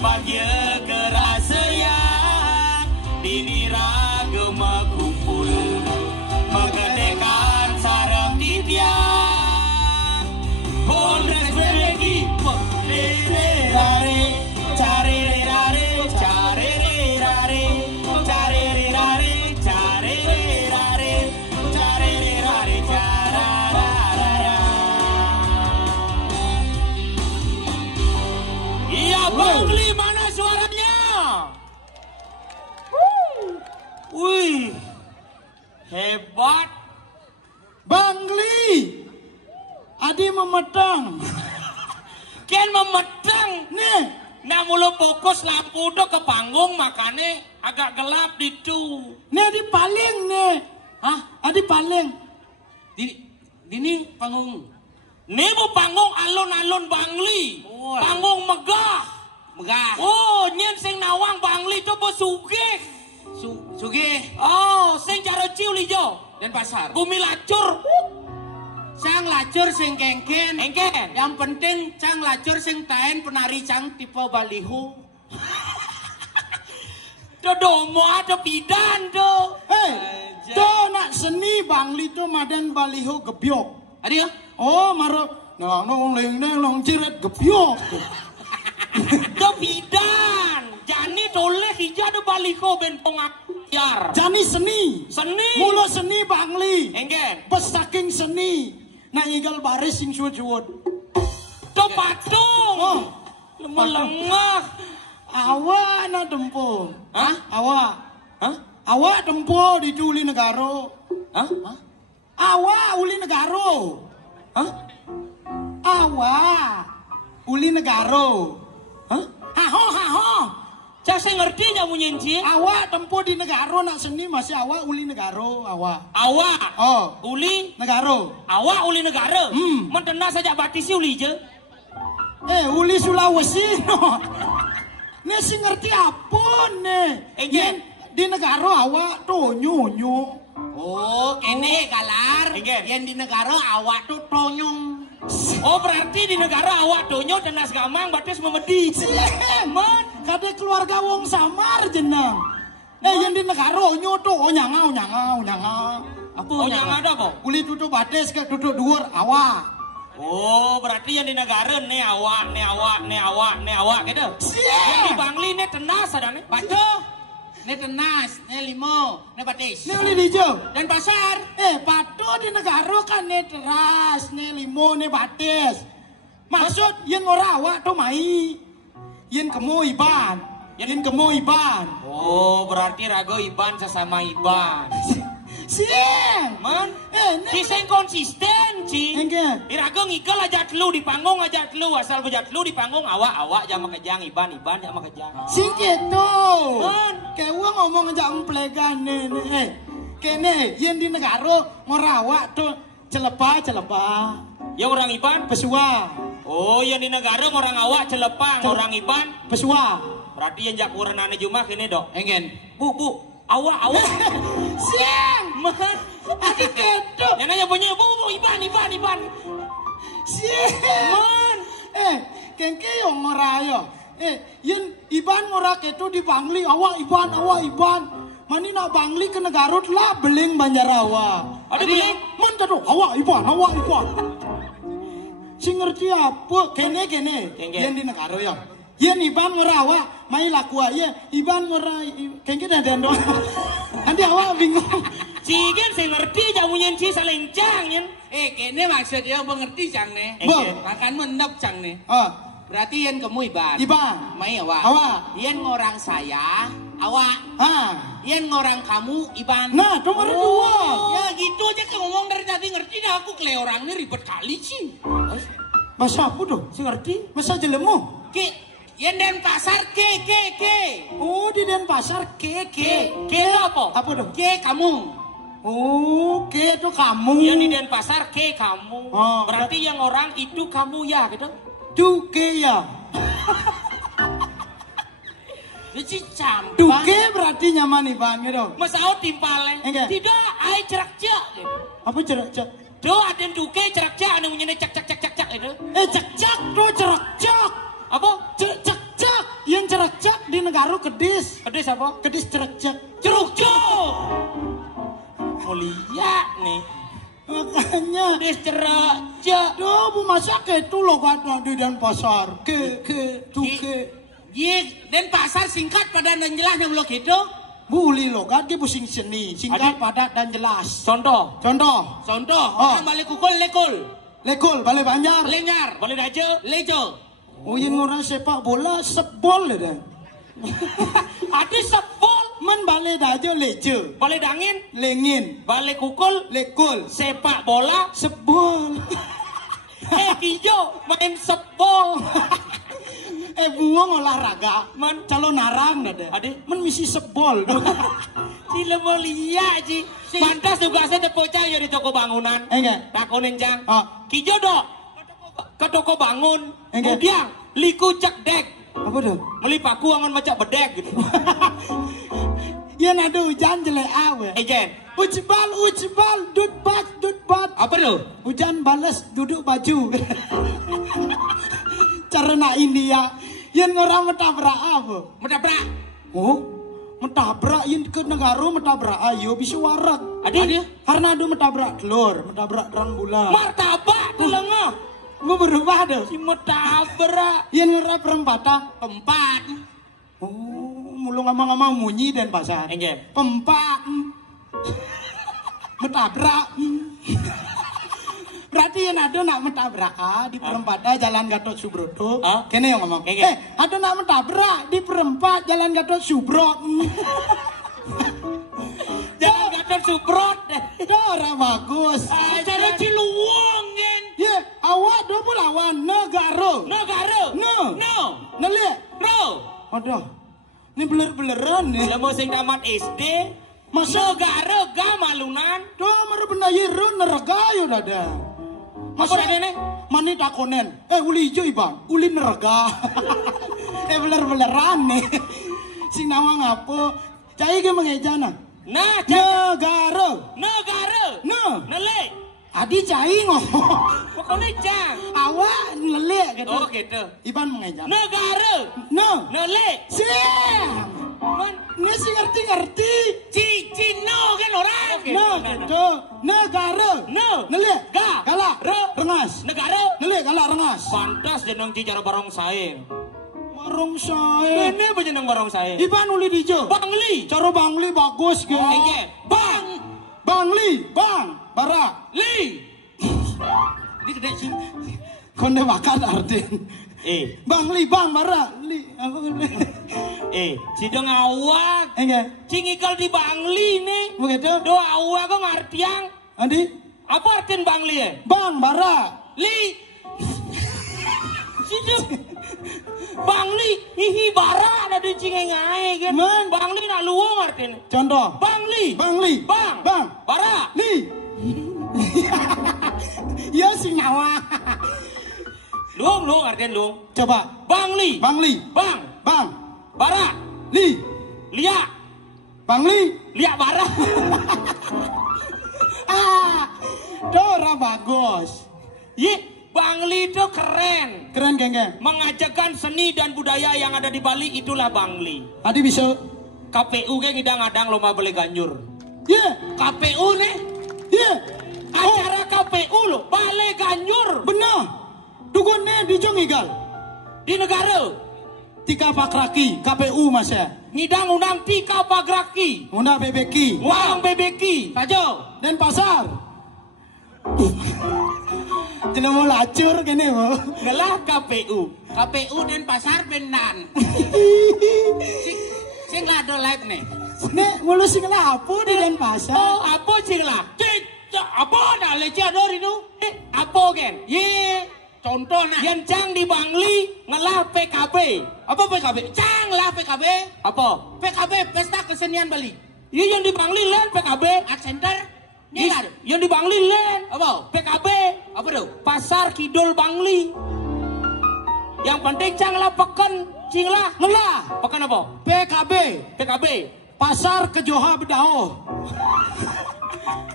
bahagia kerasayang dinira gema kumpul megedekan sarang titiang Polres berlegi rare cari rare cari rare cari rare cari rare cari rare cararara. Iya Bangli, mana suaranya? Wih, hebat Bangli, Adi memetang. Ken memetang Nih, nah mulu fokus lampu udah ke panggung makanya agak gelap itu. nih Adi paling nih. Hah? Adi paling. Ini panggung. Nih mau panggung alun-alun Bangli. Oh, panggung megah. Megah. Oh, nyen sing nawang Bangli coba sugih. Sugih. Oh, sing cara ciu lijo. Dan pasar. Bumi lacur. Cang lacur sing kengken. Engken. Yang penting cang lacur sing taen penari cang tipe baliho. Dodomo ada bidan do. Hei, tuh nak seni Bangli tuh madan baliho gebyok. Ada ya? Oh, marah. Nong nong ciret gebyok. Do bidan. Jani toleh hija do baliho bentong akar. Jani seni. Seni. Mulo seni Bangli. Engken. Pas saking seni. Nak ngigal baris sing suwut-suwut. Do patung. Oh, Lemah-lemah. awak nak tempo. Hah? Awak. Hah? Awak tempo di Uli Negaro. Hah? Awak Uli Negaro. Hah? Awak Uli Negaro. Hah? Haho. Saya ngerti nggak munyenci? Awak tempo di Negaro nak seni masih awak Uli Negaro. Awak. Awak. Oh, Uli. Negaro. Awak uli negara. Hmm. Mentena saja batisi uli je. Uli Sulawesi no. Nih si ngerti apa nih? Enggen. Di negara awak tuh nyonyo. Oh, Kene kalar. Enggen. Yang di negara awak tuh tonyong. Oh, berarti di negara awak donyo tenas gamang batis memedi. Man, kade keluarga wong samar jeneng. Yang di negara onyo tuh onyanga. Apa yang ada kok? Uli tutup batis ke duduk dhuwur awak. Oh, berarti yang di negara nih awak gitu. Yang di Bangli nih tenas ada nih. Patuh. Nih tenas, nih limo, nih batis. Nih uli dijo. Dan pasar. Patuh di negara kan nih teras, nih limo, nih batis. Maksud yang ora awak tuh mai. Yang kemu iban. Yang kemu iban. Oh, berarti rago iban sesama iban. Siang. Man, nih. si konsisten, Ci. Engke. Irago ngikel aja telu di panggung aja telu asal bejat telu di panggung awak jangan makejang iban jangan makejang. Sing gitu. Man, Kewa ngomong aja emplegan nih. Kene yang di negara ngorawak tuh celepah. ya orang iban. Pesua. Oh, yang di negara orang awak celepang, orang iban. Pesua. Berarti yang jak urenane jumah ini dok. Engen. Bu, awak. Siang. Man, Adi kedo. yang nanya bunyi bu iban. Siang. Man, Kengke yang ngorayo. Yen iban ngorak itu di Bangli awak iban. Mani nak Bangli ke negara lah beling Banjarawa. Ada beling? Man tadu awak iban. Si ngerti apa? Kene. Yen di negara ya. Yen iban ngorawa, mai laku aja. Iban ngora kengke dah dendong. Nanti awak bingung. cigen saya ngerti jamunya ci salencang yen. Kene maksudnya mengerti cang nih. Makan mendap cang nih. Berarti yang kamu iban. Mai awak. Yang ngorang saya, awak. Yang ngorang kamu iban. Nah, nomor dua. Ya gitu aja ngomong dari tadi ngerti dah aku kele orang ini ribet kali sih. Masa apa tuh? Si ngerti? Masa jelemu? Yang Denpasar ke. Oh, di Denpasar ke. Ke apa? Apa tuh? Ke kamu. Oh, ke itu kamu. Yang di Denpasar ke kamu. Oh, berarti yang orang itu kamu ya gitu. Duke ya. Itu campur. Duke berarti nyaman iban gitu. Masau timpale. Enggak. Tidak, ai cerak cek. Apa cerak? Do ada duke cerak cek anu punya cek itu. Cek do cerak. Apa? Cek. Yang cerak negara kedis. Kedis apa? Kedis ceruk-cek. Ceruk-cuk. Mulia nih. Makanya Kedis ceruk-cuk. Duh, bu masak itu loh kan di dan pasar. Tuke. Dan pasar singkat pada dan jelas yang lo gitu. Buli logat ke pusing seni, singkat, padat dan jelas. Contoh. Orang balik kukul lekul. Lekul, balik banjar. Lengar. Balik aja. Lejo. Oh, yang orang sepak bola sebol dah. Ada sebol. Man balik aja leje. Balik dangin. Lengin. Balik kukul. Lekul. Sepak bola. Sebol. Kijo main sebol. Buang olahraga. Man calon narang dah. Ade. Man misi sebol. Cile mulia ji. Pantas tugasnya tepocah ya di toko bangunan. Enggak. Takonin jang. Kijo dok. Ke toko bangun. Enggak. Kemudian liku cek dek. Apa tuh? Meli paku angan macam bedek gitu. Ya nado hujan jelek awe. Jen. Ujbal, dudbat. Apa tuh? Hujan balas duduk baju. Cara nak India, yang orang metabrak apa? Metabrak. Oh, metabrak yang ke negara metabrak ayo bisa warak. Ada? Karena ada metabrak telur, metabrak terang bulan. Martabak tuh lengah. Mau berubah deh. Si metabrak. Yang orang perempatan. Pempat. Oh, mulu ngomong-ngomong munyi dan pasar. Enggak. Pempat. Metabrak. Berarti yang ada nak metabrak di perempatan Jalan Gatot Subroto. Kene yang ngomong. Ada nak metabrak di perempat Jalan Gatot Subroto. Jalan Gatot Subroto. Orang bagus. Cara Ciluwong kan. Ya, awak do lawan negara. Nele. Aduh. Ini beler-beleran nih. Lemo sing tamat SD. Masa negara gamalunan. Do mer benayiru nerega yo dada. Masa nih? Mani takonen. Uli hijau Iban. Uli nerega. Beler-beleran nih. Si nama ngapo? Cai ke mengejana. Nah, negara. Nele. Adi cai ngomong. Pokoknya jang. Awak nele gitu. Oh gitu. Iban mengejana. Negara. Nele. Siang. Ini sih ngerti. Cino kan orang. Gitu. Negara. Nele. Galak. Rengas. Negara. Nele galak rengas. Pantas jeneng cara barong saya. Barong saya. Ini benjeneng barong saya. Iban uli dijo. Bangli. Cara Bangli bagus ke. Bangli. Barak. Li. Ini gede sih. Konde makan Arden. Bangli Barak. Li. Sidong awak. Enggak. Cingikal di Bangli nih. Begitu. Do awak kok ngartiang. Andi. Apa artian Bangli ya? Barak. Li. Sidong. Bangli. Hihi barak ada di cingengai kan. Bangli nak luang artian. Contoh. Bang. Barak. Li. Ya sing nyawa. Luang artian luang. Coba. Bangli. Bang. Barak. Li. Liak. Bangli. Liak barak. Dora bagus. Bangli itu keren. Keren geng. Mengajarkan seni dan budaya yang ada di Bali itulah Bangli. Adi bisa. KPU kan ngidang-ngadang lomba beli ganjur. KPU nih. Acara KPU loh, Balai Ganjur. Benar. Dugone di Jongigal. Di negara. Tika Pakraki, KPU mas ya. Ngidang-undang Tika Pakraki. Undang BBK. Wang BBK. Pajo. Dan pasar. Tidak mau lacur gini bu. Gelah KPU. KPU dan pasar benan. Sing lado live nih. Nek mulu sing apa di dan pasar. Oh apa sing lah? Apa dah lecador itu? Apa kan? Contoh nah. Yang cang di Bangli ngelah PKB. Apa PKB? Cang lah PKB. Apa? PKB Pesta Kesenian Bali. Iya yang di Bangli lain PKB. Art Center. Yang di Bangli lain. Apa? PKB. Apa tuh? Pasar Kidul Bangli. Yang penting cang lah pekan cing lah. Ngelah. Pekan apa? PKB. Pasar Kejoha Bedao.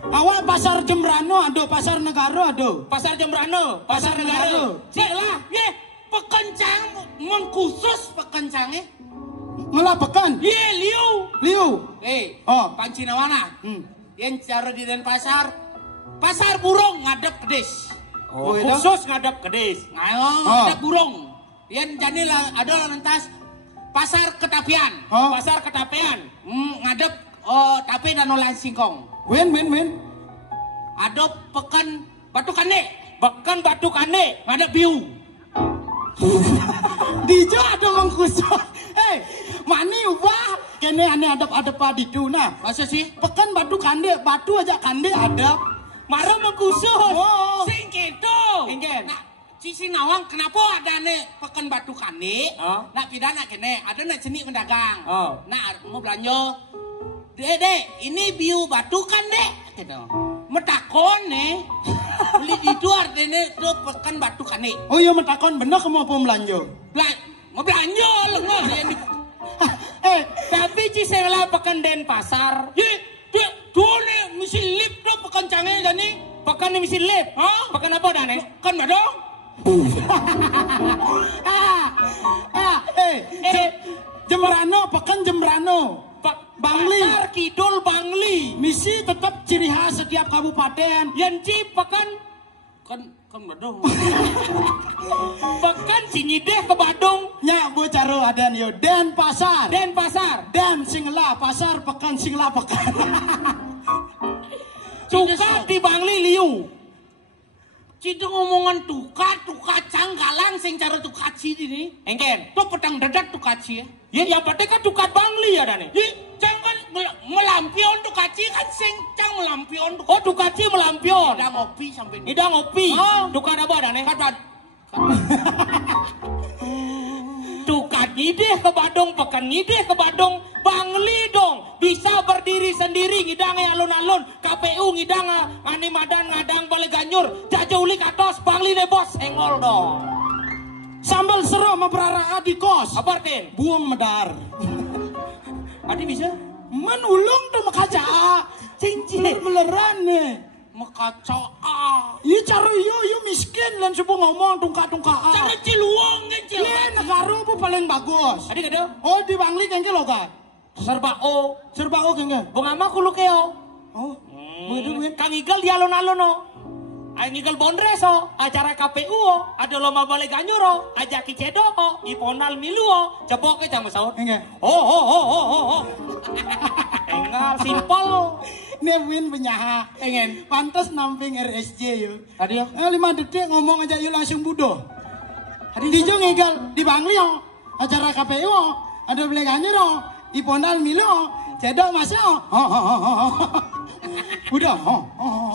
Awal pasar Jembrano ada, pasar Negara ada. Pasar Jembrano, pasar Negara. Cik lah, pekencang, mengkhusus pekencangnya. Ngelapekan. Iya, liu. Liu. Panci nawana. Yang cara di Denpasar. Pasar burung ngadep kedes. Khusus ngadep kedes. Ngadep burung. Yang jadi ada lantas pasar ketapian. Pasar ketapian. Ngadep tapi dan olan singkong. Win. Ada pekan batu kane. Pekan batu kane. Ngadep biu. Dijo ada orang khusus. Mani ubah. Kene ane adep-adep didu. Nah, masa sih? Pekan batu kande, batu aja kande adep. Marah mengkhusus. Sing gitu. Nah, Cici Nawang kenapa ada ane pekan batu kande? Nak pidana kene, ada nak jenik pedagang. Nah, mau belanja. Dek, ini biu batu kande. Gitu. Metakon nih. Beli itu artinya itu pekan batu kande. Oh iya metakon bener kamu apa belanja? Mau belanja lengan. Tapi Cisela pekan Denpasar. Dole misi lip do pekan canggih jani. Pekan misi lip. Pekan apa dane? Pekan badong. Jemberano, pekan Jemberano. Bangli. Pasar Kidul Bangli. Misi tetap ciri khas setiap kabupaten. Yanci pekan badong. Pekan Cinyideh ke Badung. Nyak bocaro ada nih Denpasar. Den Singla pasar pekan Singla pekan. Tukat di Bangli liu. Cita ngomongan tukat canggalang sing cara tukaci ini. Engken. Tuh pedang dadak tukaci ya. Ya yang penting kan tukat Bangli ya dane. Jangan melampion tukaci kan sing cang melampion. Oh tukaci melampion. Ada ngopi sampai ini. Ida ngopi. Tukat apa dane? Tukat ngideh ke Badung, pekan ngideh ke Badung, Bangli dong. Bisa berdiri sendiri ngidangnya alun-alun. KPU ngidang Ani Madan ngadang Balai Ganyur. Jajuli katos Bangli deh bos, hengol dong. Sambal seru memberara di kos. Apa artinya? Buang medar. Adi bisa? Menulung tuh makaca. Cincin meleran nih. Makaca. Iya cara yo miskin lan sebu ngomong tungka-tungkaan. Cara ciluang kan ciluang. Iya negara apa paling bagus. Adi kada? Oh di Bangli kengke lo kan? Serba O kengke. Bungama kulo keo. Oh. Kang Igal di alun-alun o. Ay Igal Bondres o. Acara KPU o. Ada lomba Balai Ganyur o. Ajaki cedo o. Iponal milu o. Cepok ke jam sahur. Kengke. Oh. Enggak simpel. Nevin penyaha. Pantas namping RSJ yuk. Tadi ya. 5 detik ngomong aja yuk langsung budo. Dijo ngegal di Bangli o. Acara KPU o. Ada Balai Ganyur o. Iponal milu o. Cedok masih o. Udah.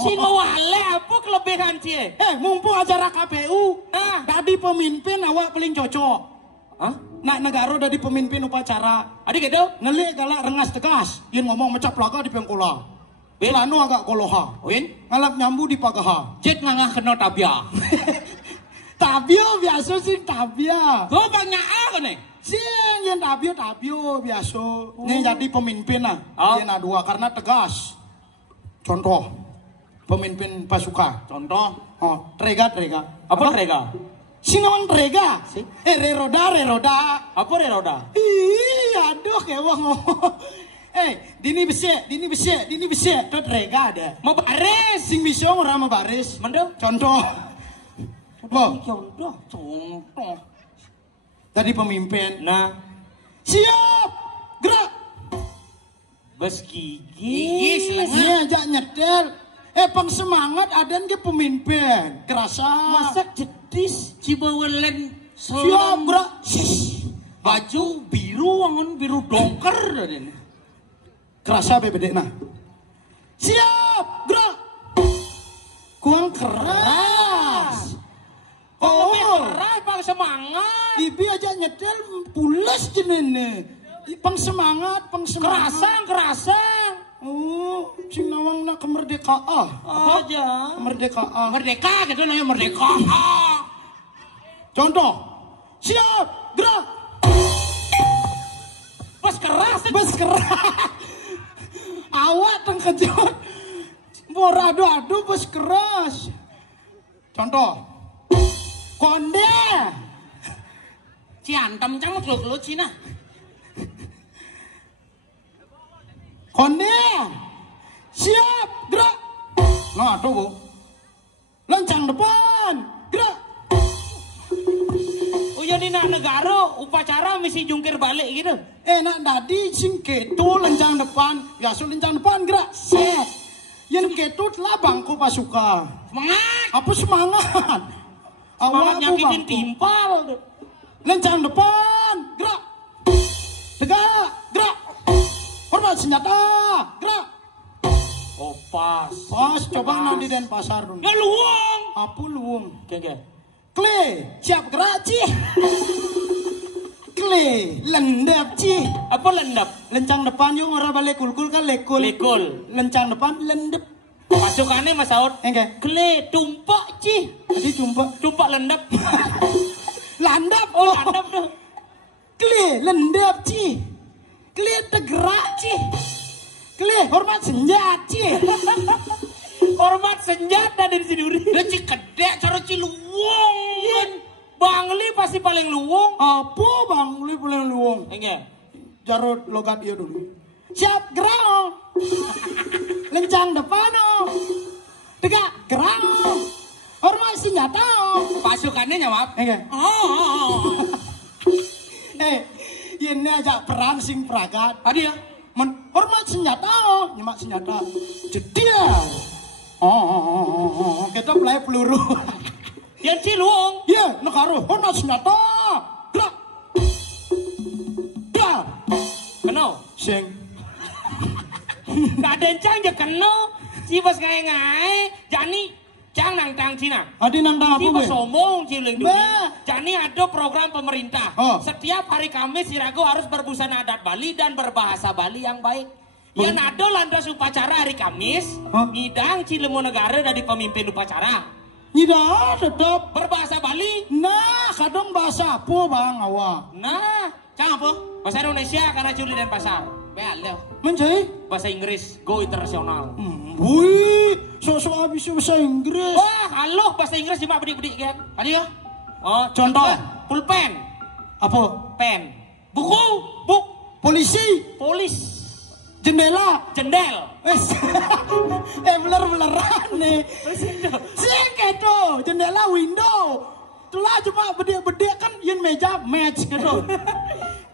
Si ngawale apa kelebihan cie? Mumpung acara KPU. Tadi pemimpin awak paling cocok. Nak negara dari pemimpin upacara. Adik gitu? Ngelik galak rengas tegas. Yen ngomong mecap laga di pengkola. Celano agak koloha. Win? Ngalap nyambu di pagaha. Jet ngangah kena tabia. Tabio biasa sih tabia. Tuh banyak kan nih? Sing yang tabio biasa. Ini jadi pemimpin lah. Yang dua karena tegas. Contoh pemimpin pasukan. Contoh. Trega. Apa trega? Singawang trega. Reroda. Apa reroda? Iya, aduh kewah ngomong. Dini besek. Tuh trega ada. Mau baris. Sing bisa orang mau baris. Mendem. Contoh. Contoh. Tadi pemimpin. Nah. Siap. Gerak. Bes gigi. Ini aja nyetel. Pang semangat ada ke pemimpin. Kerasa. Masak jedis. Cibawelen. Siap. Gerak. Baju biru wangun biru dongker. Kerasa bebedek nah. Siap. Gerak. Kurang keras. Keras pang semangat. Ibi aja nyetel pulas jenene. Pang semangat. Kerasa. Oh, sing nawang nak kemerdekaan. Apa aja? Kemerdekaan. Merdeka gitu namanya merdeka. Contoh. Siap. Gerak. Bes keras. Awak terkejut. Ado bos keras. Contoh. Konde. Ciantem cang lu Cina. Honde. Siap, gerak. Nah, tunggu. Lencang depan, gerak. Oh ya di negara upacara mesti jungkir balik gitu. Nak dadi sing ketu lencang depan. Ya so lencang depan, gerak. Set. Yang ketu telah bangku pasuka. Semangat. Apa semangat? Semangat nyakitin timpal. Lencang depan, gerak. Tegak, gerak. Hormat senjata, gerak. Oh pas. Pas, coba nanti dan pasar dulu. Ya luwung. Apa luwung? Oke. Kle, siap gerak Ci. Kle, lendap Ci. Apa lendap? Lencang depan yung ora balik kulkul kan lekul. Lekul. Lencang depan lendep. Pasukannya Mas Saud. Enggak. Kle tumpak Ci. Tadi tumpak. Tumpak lendap. Landap. Oh landap tuh. Kle, lendap Ci. Kle tegrak Ci. Kle, hormat senjata Ci. Hormat senjata dari sini udah. Udah Cikedek cara Ciluwung. Bangli pasti paling luwung. Apa bang? Lu paling luwung. Enggak. Jarod logat dia dulu. Siap gerak. Lencang depan. Tegak gerak. Hormat senjata. Pasukannya nyawab. Enggak. Oh. Ini ajak perang sing peragat. Tadi ya. Hormat senjata. Nyemak senjata. Jedil. Kita mulai peluru. Yang Ciluwung. Iya, negara. Hormat senjata. Gerak. Dah. Keno. Sing. Gak ada encang je keno. Si bos ngai-ngai. Jani. Cang nang tang Cina. Adi nang tang apa Si bos be? sombong Ciling Duni. Bah. Jani ada program pemerintah. Oh. Setiap hari Kamis Irago harus berbusana adat Bali dan berbahasa Bali yang baik. Yang ada landas upacara hari Kamis. Ngidang Cilemu Negara dari pemimpin upacara. Tidak, tetap. Berbahasa Bali. Nah, kadang bahasa apa bang awak? Nah. Cang apa? Bahasa Indonesia karena Culi dan Pasar. Beal. Mencari? Bahasa Inggris go internasional. Wih, so-so habis bahasa Inggris. Wah, halo bahasa Inggris cuma bedik-bedik kan. Tadi ya. Oh, contoh pulpen, Apa? pen, buku, buk, Polisi, polis, jendela. jendel. Wes, beler-beleran nih. Sing gitu, jendela window. Itulah cuma bedek-bedek kan yen meja match gitu.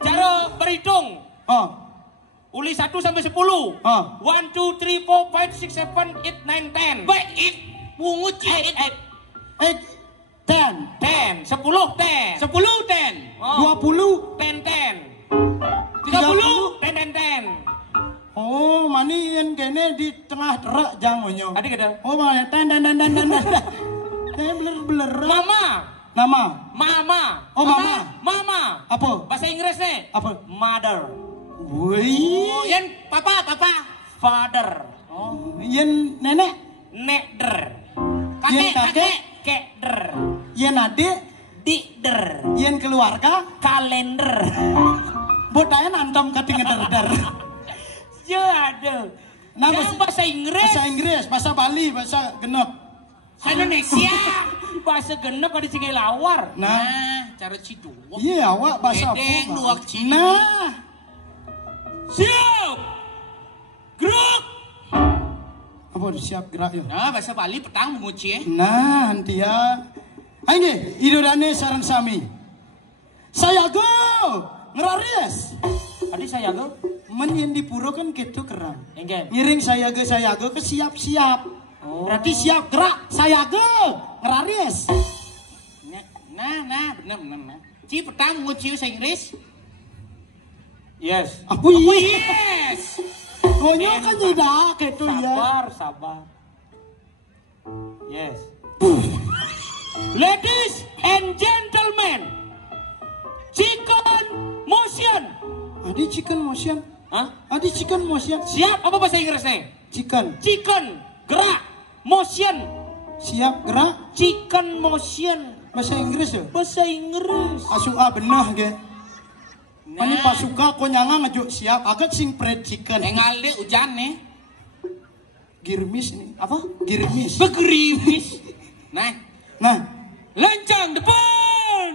Cara berhitung. Uli 1 sampai 10. 1, 2, 3, 4, 5, 6, 7, 8, 9, 10. Baik, pungut 8, 10, 10, 10, 10. 10, 10. 20, 10, 10. 30, 10, 10, 10. Oh, mani yen kene di tengah terak jang onyo. Tadi kata. Oh, mana dan. Beler-beler. Mama. Nama. Mama. Oh, mama. Mama. Apa? Bahasa Inggris nih. Apa? Mother. Wih. Yan, papa. Father. Yen nenek. Nekder. Yen kakek. Kekder. Yen adik. Dikder. Yen keluarga. Kalender. Botanya nantam kating ngeder-der. Ya ada. Nah, Bahasa Inggris. Bahasa Inggris, bahasa Bali, bahasa genep. Bahasa Indonesia. Bahasa genep ada Cingai Lawar. Nah, cara Ciduwung. iya awak bahasa apa? Bedeng, Bang? luak Cina. Nah, Siap. Gerak. apa siap gerak ya? Nah, bahasa Bali petang menguci. Nah, nanti ya. Ayo, idodane saran sami. Saya go ngeraris. Tadi saya go. Men yang di puro kan gitu kerang. Enggak. Ngiring saya go ke siap-siap. Oh. Berarti siap gerak, saya go ngeraris. Nah, benar. Ci petang menguci bahasa Inggris. Yes. Apa iya? Yes. Konyo kan tidak gitu ya. Sabar. Yes. Ladies and gentlemen, chicken motion. Adi chicken motion. Hah? Adi chicken motion. Siap apa bahasa Inggrisnya? Chicken. Chicken, gerak, motion. Siap gerak. Chicken motion. Bahasa Inggris ya? Bahasa Inggris. Asuka benah ge. Ani pasuka konyanga ngajuk siap agak sing fried chicken. Engal deh hujan nih. Girmis nih. Apa? Girmis. Begerimis. Nah, Lencang depan.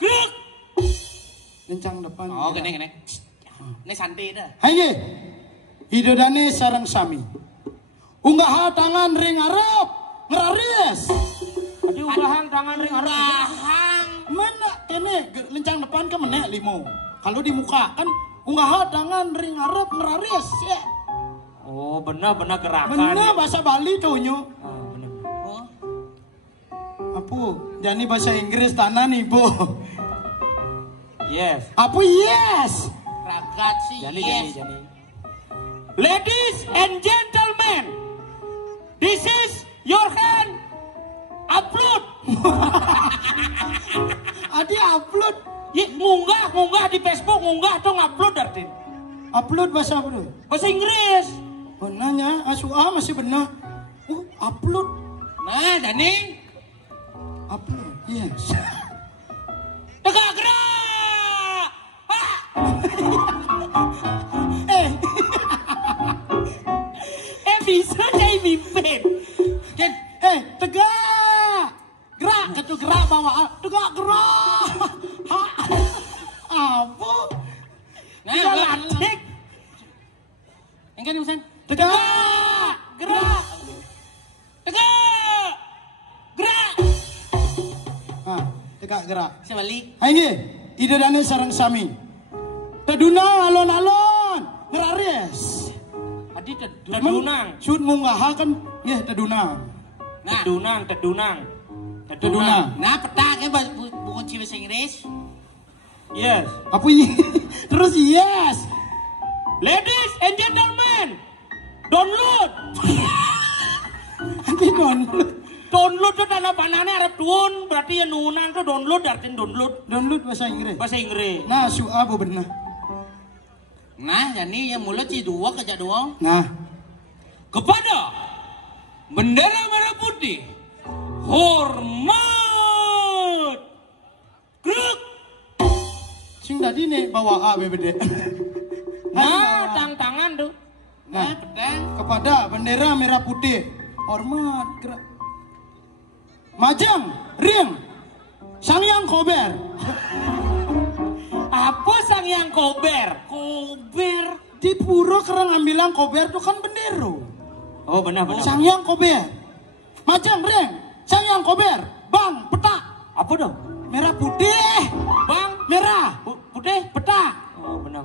Gerak. Lencang depan. oh gini. Ini santai dah. Haye. Idodane sarang sami. Unggah tangan ring arep ngeraris. Adi unggahan tangan ring arep. Unggahan. Mana kene lencang depan ke menek limo. Kalau di muka kan unggah tangan ring arep ngeraris ya. Oh, benar-benar gerakan. Benar bahasa Bali tuh nyu. Benar. Oh. Apu, jani bahasa Inggris tanah nih, Bu. Yes. Apu yes. Ragat sih. Jani. Ladies and gentlemen, this is your hand. Upload. Adi upload. Ya, ngunggah di Facebook, ngunggah dong upload artin. Upload bahasa apa tuh? Bahasa Inggris. Benarnya, asua masih benar. Upload. Nah, Dani. Upload, yes. Tegak gerak. Bisa jadi mimpin. Tegak. Gerak, ketu gerak bawa. Tegak gerak. Apa? Nah, Latih. Yang kan Husen? Tegak. Gerak. Tegak. Gerak. Tegak gerak. Sebalik. Ini ide dana sarang sami. Teduna alon-alon ngeraris. Adi tedunang. Sud munggah kan ya teduna. Nah, Tedunang. nah peta kan bukan bahasa Inggris. Yes. Apa ini? Terus yes. Ladies and gentlemen, download. Nanti download. Download tuh tanda panahnya Arab tuun, berarti ya nunang tuh download artinya download. Download bahasa Inggris. Bahasa Inggris. Nah, abu benar. Nah, jadi yang mulut si dua kerja doang. Nah, Kepada bendera merah putih, hormat. Gerak. sing tadi nih bawa A BBD. Nah, tangan tuh. Nah, kepada bendera merah putih, hormat gerak. Majang, ring, sangyang kober. Apa sang yang kober? Kober. Di pura kerang ambilang kober tuh kan bendero. Oh benar. Sangyang kober. Majang, ring, sangyang kober. Bang, peta. Apa dong? Merah putih. Bang, Merah. putih. Peta. Oh benar.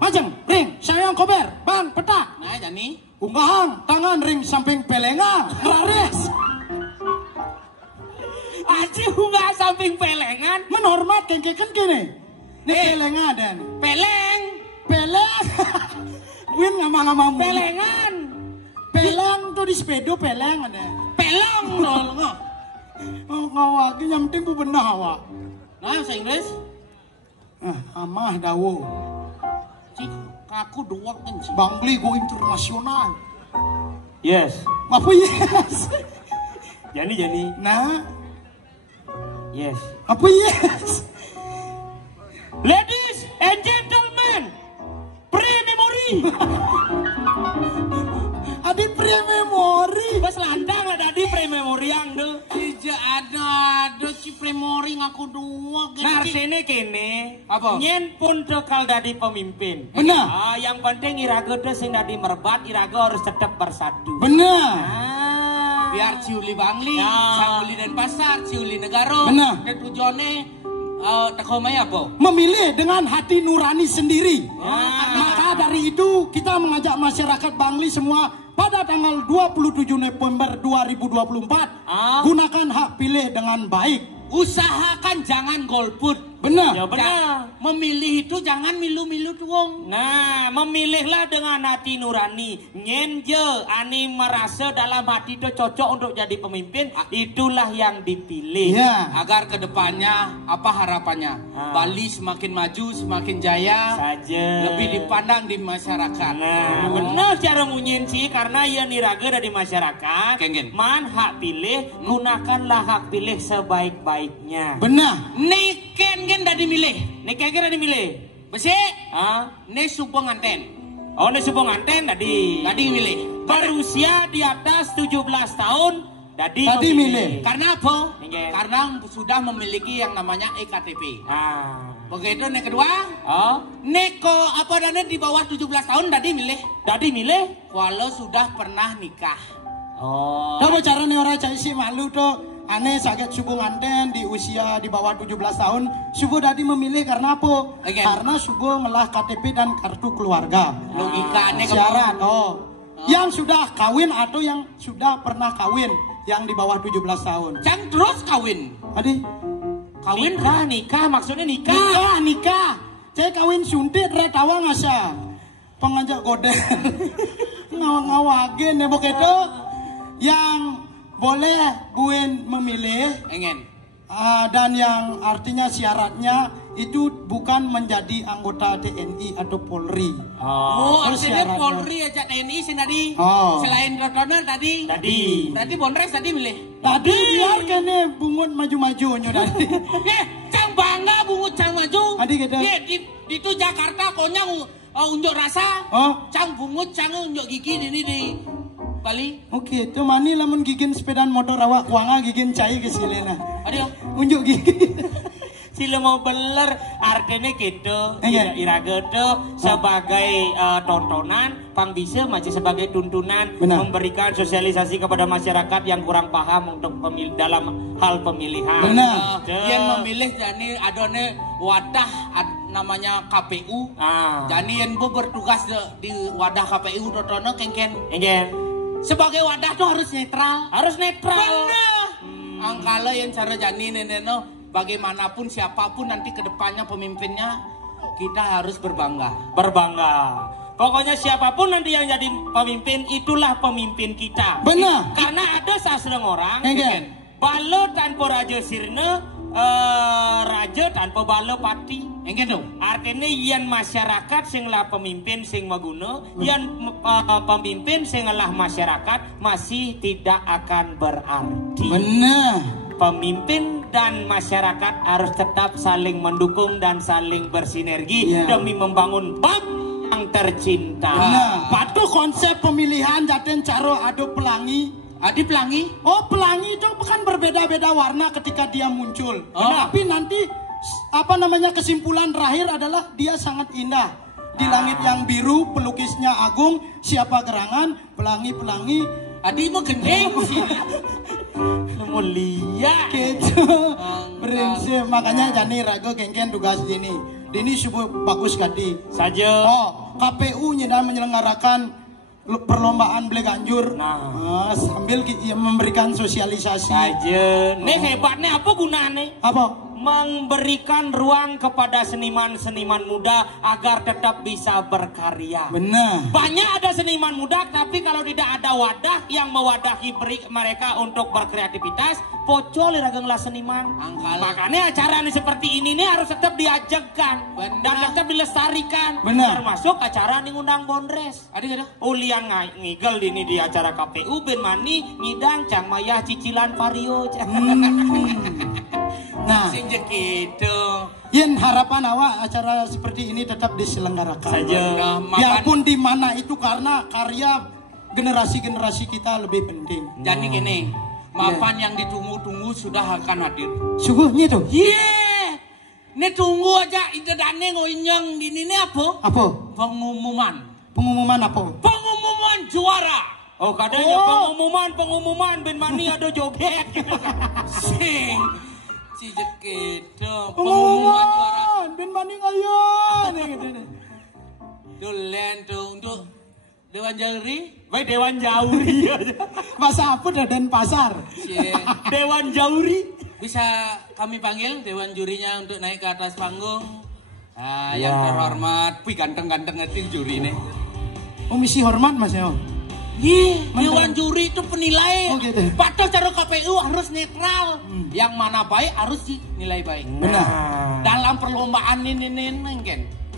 Majang, ring, sangyang kober. Bang, peta. Nah, jadi Unggahan, tangan ring samping pelengan. Raris. Aji nggak samping pelengan. Menghormat kengkeken gini. Ini pelengan ada nih. Peleng. Peleng. Win ngama-ngama Pelengan. Peleng tuh di sepeda peleng ada. Pelong dong. Oh, ngawak, yang penting bu benar awak. nah bahasa Inggris. Amah dawo. Cik, kaku doang kan sih. Bangli go internasional. Yes. Apa yes? Jadi. Nah, Yes. apa yes? Ladies and gentlemen, pre-memory. Adi pre-memory. Pas landang ada di pre-memory yang tuh. Tidak ada si Premori ngaku dua Nah, gitu. sini kene. Apa? Nyen pun tekal dari pemimpin. Benar. Yang penting iraga tuh sing dari merbat, iraga harus tetap bersatu. Benar. Biar ciuli Bangli, Ya. ciuli Denpasar, ciuli Negara. Benar. Dan tujuannya tekomai apa? Memilih dengan hati nurani sendiri. Ya. Maka dari itu kita mengajak masyarakat Bangli semua pada tanggal 27 November 2024 gunakan hak pilih dengan baik. Usahakan jangan golput. Benar. Ya benar. Memilih itu jangan milu-milu doang. Nah, memilihlah dengan hati nurani. Nyenje, ani merasa dalam hati itu cocok untuk jadi pemimpin, itulah yang dipilih. Ya. Agar kedepannya apa harapannya? Bali semakin maju, semakin jaya, Saja. lebih dipandang di masyarakat. Nah, benar cara munyin sih karena ia niraga dari masyarakat. Kengen. Man hak pilih, gunakanlah hak pilih sebaik-baiknya. Benar. Niken kan dah dimilih. Nih kira-kira dimilih. Besi, Ah, ini supo nganten. oh ini sebuah nganten tadi. Tadi milih. Berusia di atas 17 tahun, tadi milih. Karena apa? Nggih. Karena sudah memiliki yang namanya EKTP. Ah. Begitu nek kedua? Neko apa dana di bawah 17 tahun tadi milih? Tadi milih? Walau sudah pernah nikah. Kamu carane orang cai si malu tuh. Aneh sakit subuh nganten di usia di bawah 17 tahun subuh tadi memilih karena apa? Karena subuh ngelah KTP dan kartu keluarga. Logika aneh syarat. Yang sudah kawin atau yang sudah pernah kawin yang di bawah 17 tahun. Jangan terus kawin. Adi kawin nikah maksudnya nikah. Nikah. Saya kawin suntit retawa ngasa. Pengajak goder. Ngawagen ya begitu. Yang boleh buin memilih dan yang artinya syaratnya itu bukan menjadi anggota TNI atau Polri. Artinya Polri aja TNI sih tadi. Selain Rotoner tadi. Berarti Bonres tadi milih. Tadi biar kene bungut maju-maju nyo tadi. Cang bangga bungut cang maju. Tadi gitu. Itu Jakarta konyang unjuk rasa. Cang bungut cang unjuk gigi ini di Bali. Oke, itu mani lamun gigin sepedaan motor awak kuanga gigin cai ke silena. Aduh, unjuk gigi. Sila mau beler artinya gitu. Iraga itu sebagai tontonan, pang bisa masih sebagai tuntunan. Benar. Memberikan sosialisasi kepada masyarakat yang kurang paham untuk dalam hal pemilihan. Benar. Yang memilih jadi adone wadah namanya KPU. Jadi yang bertugas di wadah KPU tontonan kengken. Sebagai wadah tuh harus netral. Benar. Angkala yang cara jani neneno bagaimanapun siapapun nanti kedepannya pemimpinnya kita harus berbangga. Pokoknya siapapun nanti yang jadi pemimpin itulah pemimpin kita. Benar. Karena ada sastreng orang. Balo tanpa raja sirna, raja tanpa balo pati. Artinya yang masyarakat sing lah pemimpin sing maguna, yang pemimpin sing lah masyarakat masih tidak akan berarti. Benar. Pemimpin dan masyarakat harus tetap saling mendukung dan saling bersinergi demi membangun bangsa yang tercinta. Patu konsep pemilihan jaten caro adu pelangi. Adi pelangi? Pelangi itu bukan berbeda-beda warna ketika dia muncul. Tapi nanti kesimpulan terakhir adalah dia sangat indah. Di langit yang biru pelukisnya agung, siapa gerangan pelangi-pelangi. Adi mau gendeng sih. Mulia gitu. Prinsip makanya jani rago kengken tugas ini. Ini sebuah bagus kadi. Saja. KPU nyedang menyelenggarakan perlombaan beli ganjur. Sambil memberikan sosialisasi. Saja. Nih hebatnya apa gunanya? Apa? Memberikan ruang kepada seniman-seniman muda agar tetap bisa berkarya. Benar. Banyak ada seniman muda, tapi kalau tidak ada wadah yang mewadahi mereka untuk berkreativitas, pocol iragenglah seniman. Makanya acara ini seperti ini harus tetap diajakkan dan tetap dilestarikan. Benar. Termasuk acara nih ngundang Bonres. Ada. Uliang ngigel ini di acara KPU ben mani ngidang cang mayah cicilan vario. Nah, gitu. Yen harapan awak acara seperti ini tetap diselenggarakan. Saja. Biarpun di mana itu karena karya generasi-generasi kita lebih penting. Jadi gini, maafan yang ditunggu-tunggu sudah akan hadir. Sungguhnya tuh. Ini tunggu aja itu dane ngoyong ini apa? Apa? Pengumuman. Pengumuman apa? Pengumuman juara. Katanya pengumuman Ben Mani ada joget. Sing cijek gitu. Pengumuman juara. Ben Mani ngayon. Dulen tuh untuk Dewan Jauri. Baik Dewan Jauri. Masa apa dan pasar? Dewan Jauri. Bisa kami panggil Dewan Jurinya untuk naik ke atas panggung. Yang terhormat. Wih ganteng-ganteng nanti juri ini. Misi hormat Mas Yo. Dewan juri itu penilai. Gitu. Padahal cara KPU harus netral. Yang mana baik harus dinilai baik. Benar. Dalam perlombaan ini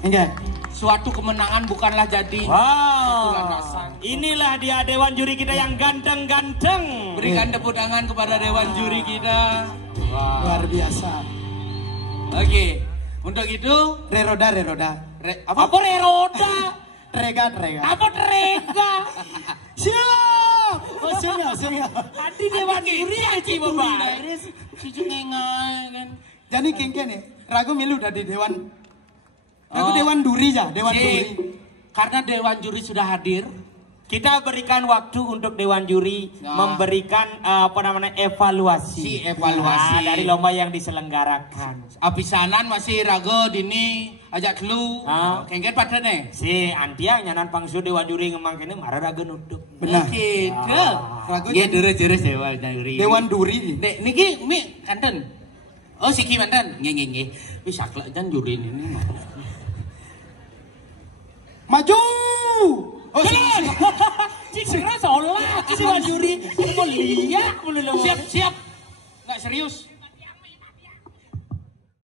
Enggak. Suatu kemenangan bukanlah jadi. Inilah dia Dewan Juri kita yang ganteng-ganteng. Berikan tepuk tangan kepada Dewan Juri kita. Luar biasa. Oke. Untuk itu Reroda. Apa reroda? Trega. Apa trega? Siap. Siap. Tadi Dewan Juri aja Cici ngengai kan. Jadi kengken ya. Ragu milu udah di dewan. Ragu dewan duri ya, dewan duri. Karena dewan juri sudah hadir, kita berikan waktu untuk dewan juri memberikan evaluasi. Dari lomba yang diselenggarakan. Apisanan masih rago dini ajak lu. Kengket pada nih. Si Antia nyanan pangsu dewan juri ngemang kene marah rago nunduk. Benar. Gitu. Rago ya deres dewan juri. Dewan duri. Dek niki mi kanten. Oh siki manten. Nggih. Wis saklek jan juri ini. Maju. Oh, cik rasa olah si Wajuri mau lihat siap nggak serius